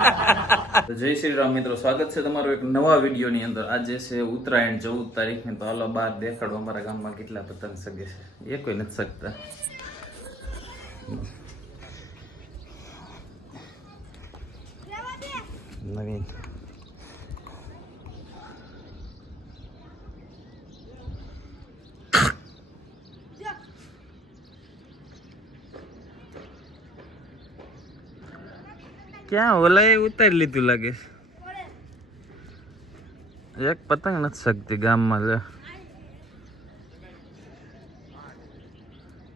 જય શ્રી રામ મિત્રો, સ્વાગત છે તમારું એક નવા વિડીયોની અંદર. આજે છે ઉત્તરાયણ 14 તારીખની. તો હાલો બહાર દેખાડો અમારા ગામમાં કેટલા પતંગ સગે છે. એ કોઈ નથી શકતા. નવીન ક્યાં ઓલા ઉતારી લીધું લાગે. એક પતંગ નથી શકતી ગામમાં. લે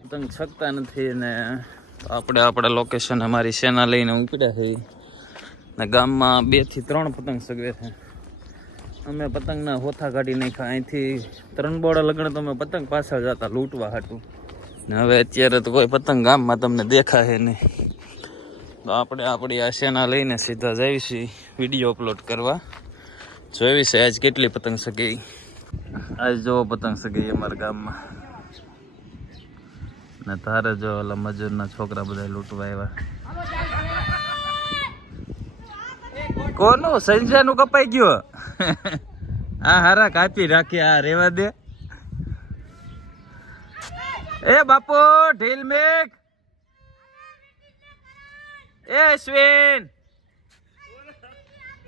પતંગ શકતા નથી ને આપણે આપણા લોકેશન અમારી સેના લઈને ઉપડ્યા છે ને ગામમાં 2 થી 3 પતંગ સગવે છે. અમે પતંગના હોથા કાઢી નાખ્યા. અહીંથી 3 બોડા લગણ તો અમે પતંગ પાછળ જતા લૂંટવા હાટું ને હવે અત્યારે તો કોઈ પતંગ ગામમાં તમને દેખાશે નહીં. તો આપણે આપણી આ સેના લઈને સીધા જઈશું વિડીયો અપલોડ કરવા. જોઈ છે આજ કેટલી પતંગ સગી. આજ જોવો પતંગ સગી અમારા ગામમાં ને તારે જો ઓલા મજૂરના છોકરા બધા લૂંટવા આવ્યા. કોનું સંજયનું કપાઈ ગયો. આ હારા કાપી રાખી. આ રેવા દે. એ બાપુ ઢીલ મેક. એ અશ્વિન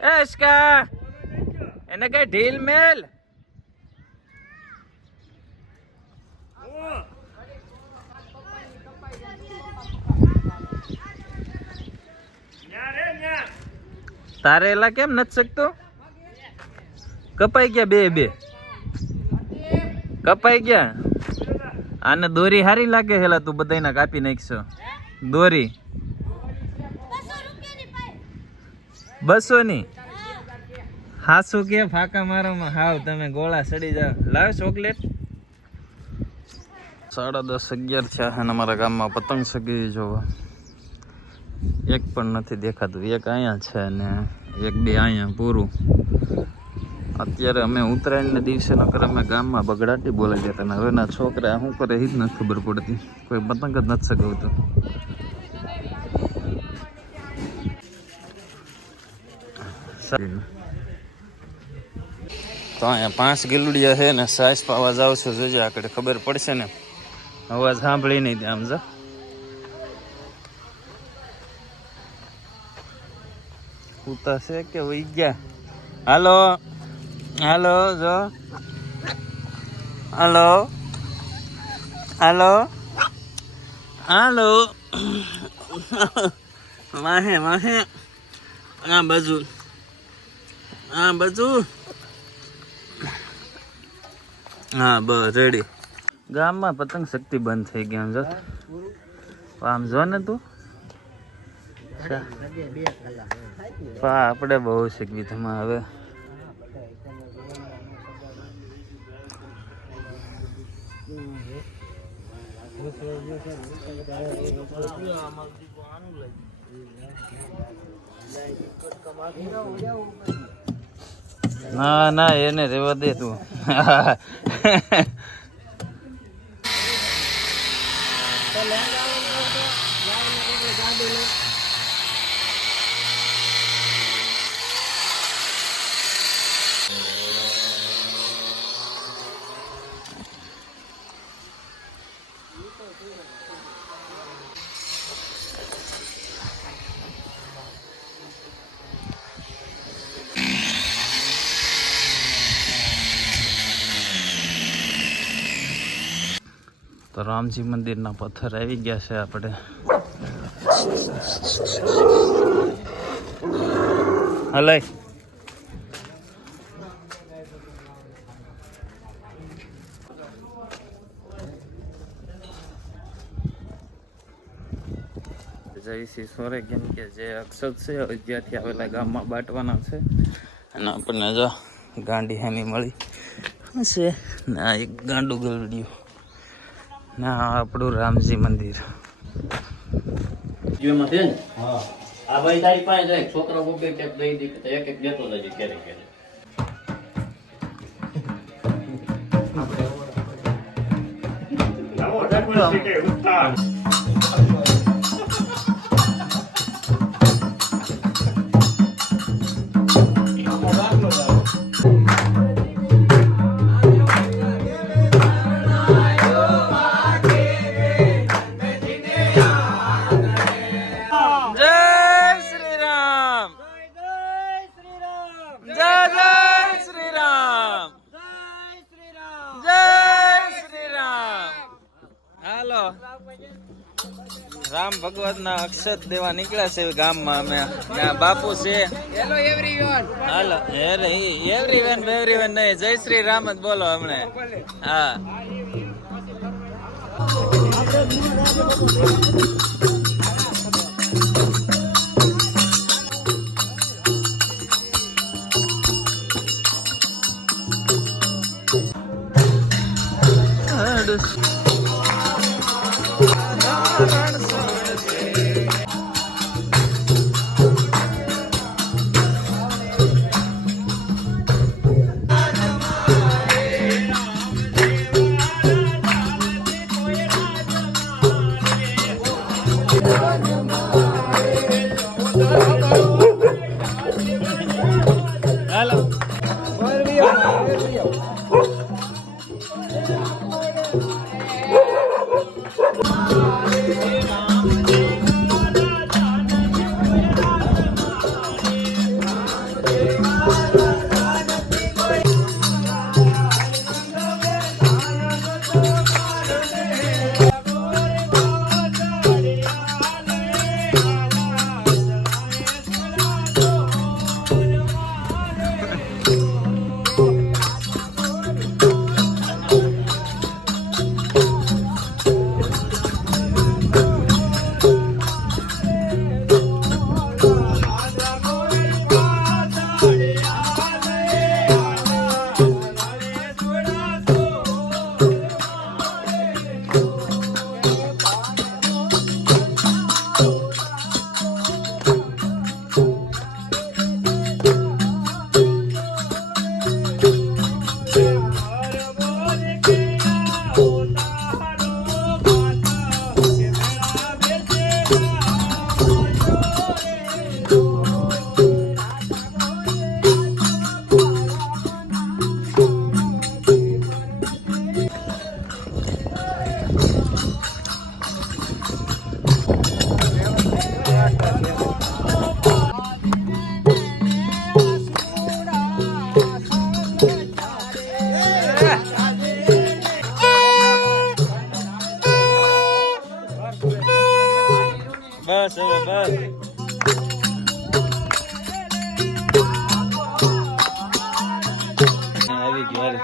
એ અશ્કા એને કઈ ઢીલ મેલ. તારે એલા કેમ નથી શકતો. કપાઈ ગયા બે કપાઈ ગયા. આને દોરી હારી લાગે હેલા. તું બધાયના કાપી નાખશો દોરી. 200 ની હાસુ કે ફાકા મારોમાં હાવ તમે ગોળા સડી જાવ. લાવ ચોકલેટ. 10:30-11 થયા અને અમારા ગામમાં પતંગ સગી જોવા એક પણ નથી દેખાતું. એક અહીંયા છે ને 1-2 અહીંયા પૂરું. અત્યારે અમે ઉત્તરાયણના દિવસે નકર અમે ગામમાં બગડાટી બોલાઈ ગયા હતા. હવેના છોકરા શું કરે એ જ નથી ખબર પડતી. કોઈ પતંગ જ નથી સગાવતું. તો અહીંયા 5 ગીલુડિયા છે ને સાઈઝ પાવા જાવ છો. જોજે આકડે ખબર પડશે ને. અવાજ સાંભળી નહીં આમ જા. ઉતા છે કે વહી ગયા. હાલો હાલો જો. હાલો હાલો હાલો વાહે વાહે. આ બાજુ હા બસ રેડી. ગામમાં પતંગ શક્તિ બંધ થઈ ગઈ. આમ જો આમ જો ને તું. આપણે બહુ શીખવી તમે હવે. ના ના એને રેવા દે તું. તો રામજી મંદિરના પથ્થર આવી ગયા છે. આપણે હલાય જયશ્રી સોરે કેમ કે જે અક્ષત છે અયોધ્યાથી આવેલા ગામમાં બાંટવાના છે. અને આપણને જો ગાંડી હેમી મળી હશે ને આ એક ગાંડું ગલડ્યું ના આપણું રામજી મંદિર. આ ભાઈ તારી પાસે જાય છોકરા ઉભે કે દઈ દી કે એક એક દેતો જજે ક્યારે ક્યારે. રામ ભગવાન ના અક્ષત દેવા નીકળ્યા છે ગામમાં અમે. ત્યાં બાપુ છે. Hello everyone. હાલો એવરીવન નહીં, જય શ્રી રામ જ બોલો હમણે. હા હાલો બસ હવે બસ. આવી ગયું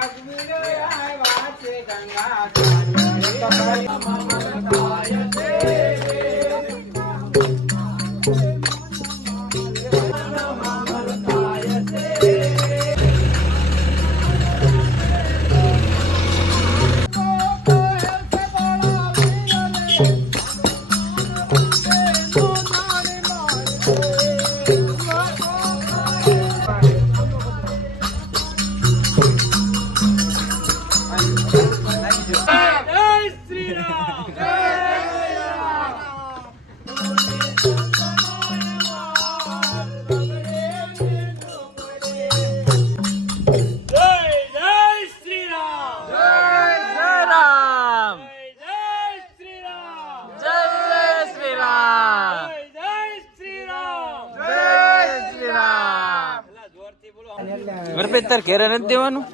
વરપેજ તાર ઘેરે નથી દેવાનું.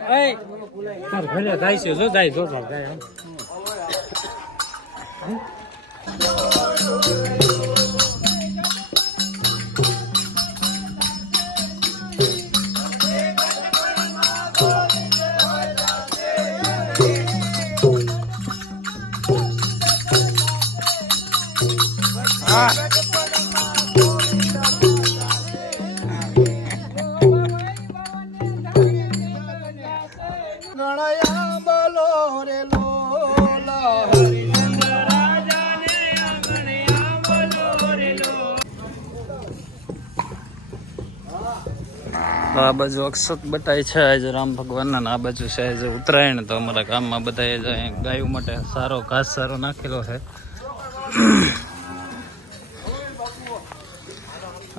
જાય છે જો જાય જો જાય. આ બાજુ અક્ષત બટાઈ છે આજે રામ ભગવાનના, આ બાજુ છે આજે ઉત્તરાયણ. તો અમારા ગામમાં બધા ગાયો માટે સારો ઘાસચારો નાખેલો છે.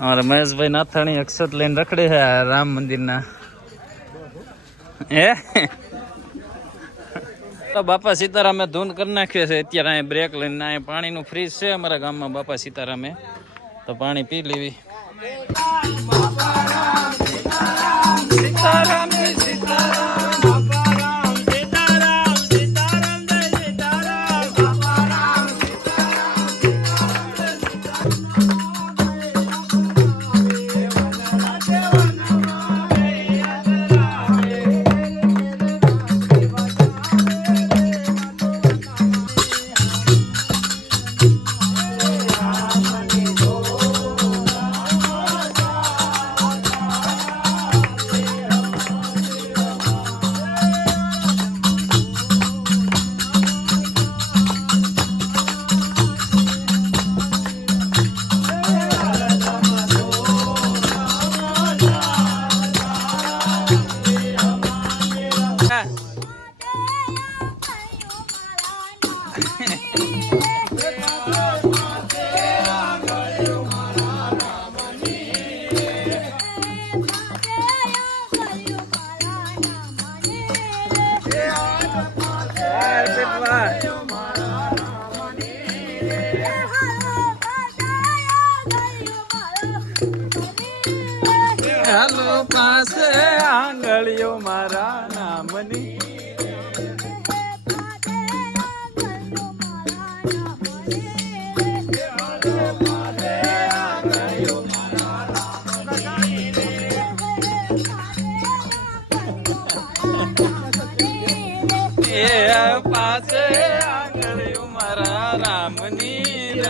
અમારા મહેશભાઈ નાથાણી અક્ષત લઈને રખડે છે રામ મંદિરના. તો બાપા સીતારામે ધૂન કરી નાખ્યો છે અત્યારે. અહીં બ્રેક લઈને અહીં પાણીનું ફ્રીજ છે અમારા ગામમાં બાપા સીતારામે, તો પાણી પી લેવી. સીતારામ સીતારામ હાલો પાસે આંગળીઓ મારા નામની પાસે આંગળીઓ મારા રામની રે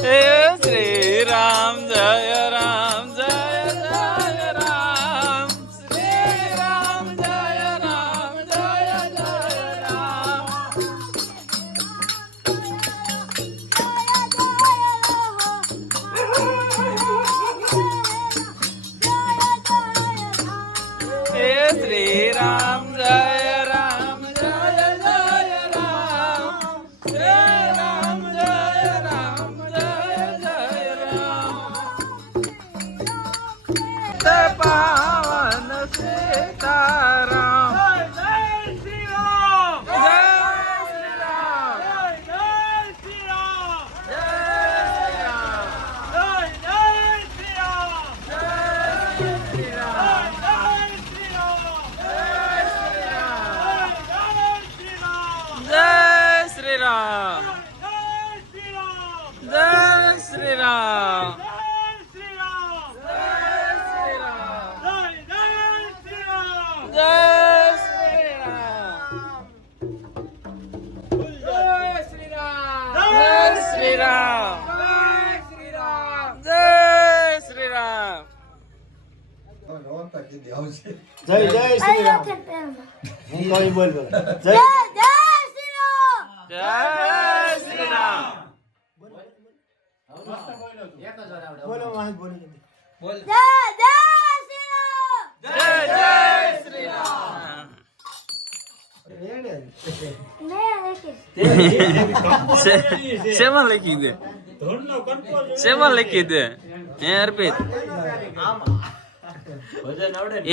હે શ્રી રામ જય રામ જય જય રામ શ્રી રામ જય રામ જય જય રામ હે શ્રી રામ જય રામ જય જય રામ શ્રી રામ જય રામ જય જય રામ પાવન સીતારામ જય શ્રી રામ જય શ્રી રામ જય શ્રી રામ જય શ્રી રામ જય શ્રી રામ જય શ્રી રામ જય શ્રી રામ જય શ્રી રામ જય જય શ્રી રામ હું કઈ બોલ બોલ જય જય શ્રી રામ બોલો વાહ બોલી જય જય શ્રી રામ શેમાં લખી દે શેમાં લખી દે હે અર્પિત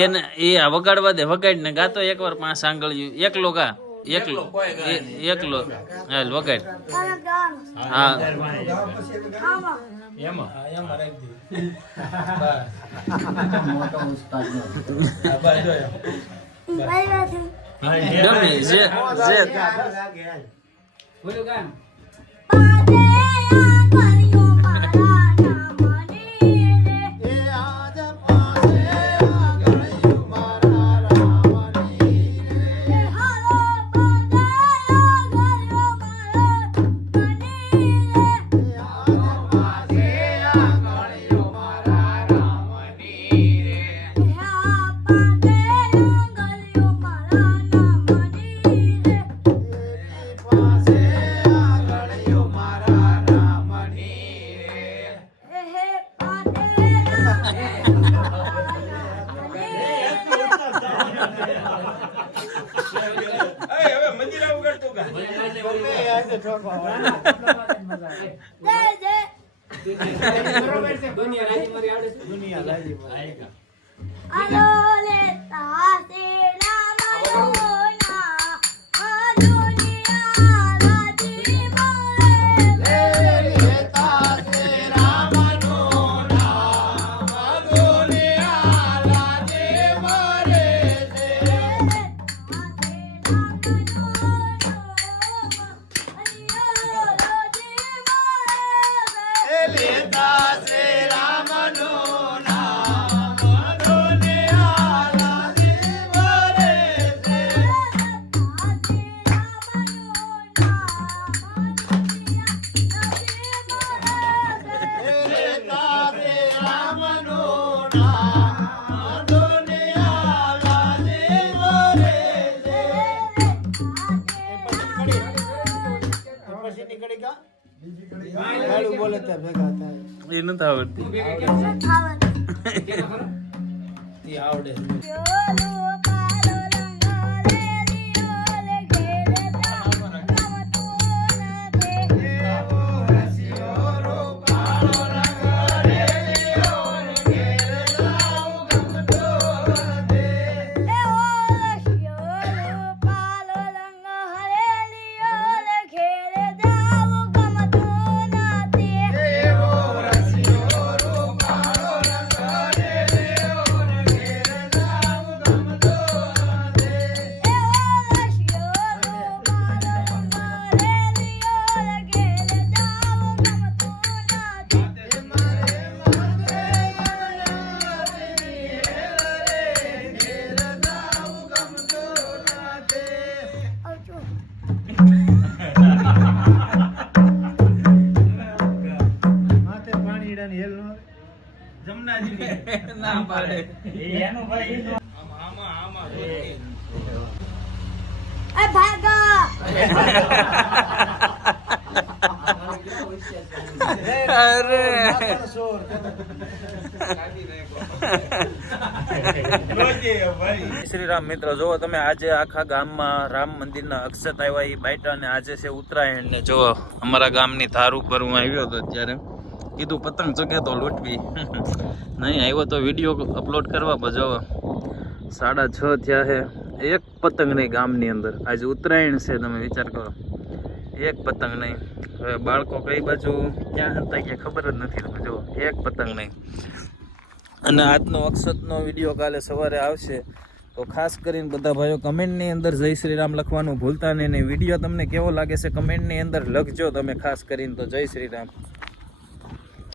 એને એ વગાડવા દે વગાડ ને ગાતો એકવાર 5 આંગળીયું એકલો ગા એકલો હાલ વગાડ હા ગમે જે એ નથી આવડતી આવડે ના પાડે એનું ભાઈ શ્રી રામ મિત્રો, જો તમે આજે આખા ગામમાં રામ મંદિરના અક્ષત આવ્યા એ બાઈટા ને આજે છે ઉત્તરાયણ ને જો અમારા ગામની ધાર ઉપર હું આવ્યો હતો ત્યારે કીધું પતંગ ચગે તો લૂંટવી નહીં આવ્યો તો વિડીયો અપલોડ કરવા પણ જો 6:30 થયા છે, એક પતંગ નહીં ગામની અંદર. આજે ઉત્તરાયણ છે, તમે વિચાર કરો, એક પતંગ નહીં. હવે બાળકો કઈ બાજુ ક્યાં હતા કે ખબર જ નથી. તમે જો એક પતંગ નહીં. અને આજનો અક્ષતનો વિડીયો કાલે સવારે આવશે તો ખાસ કરીને બધા ભાઈઓ કમેન્ટની અંદર જય શ્રી રામ લખવાનું ભૂલતા નહીં. વિડીયો તમને કેવો લાગે છે કમેન્ટની અંદર લખજો તમે ખાસ કરીને. તો જય શ્રી રામ.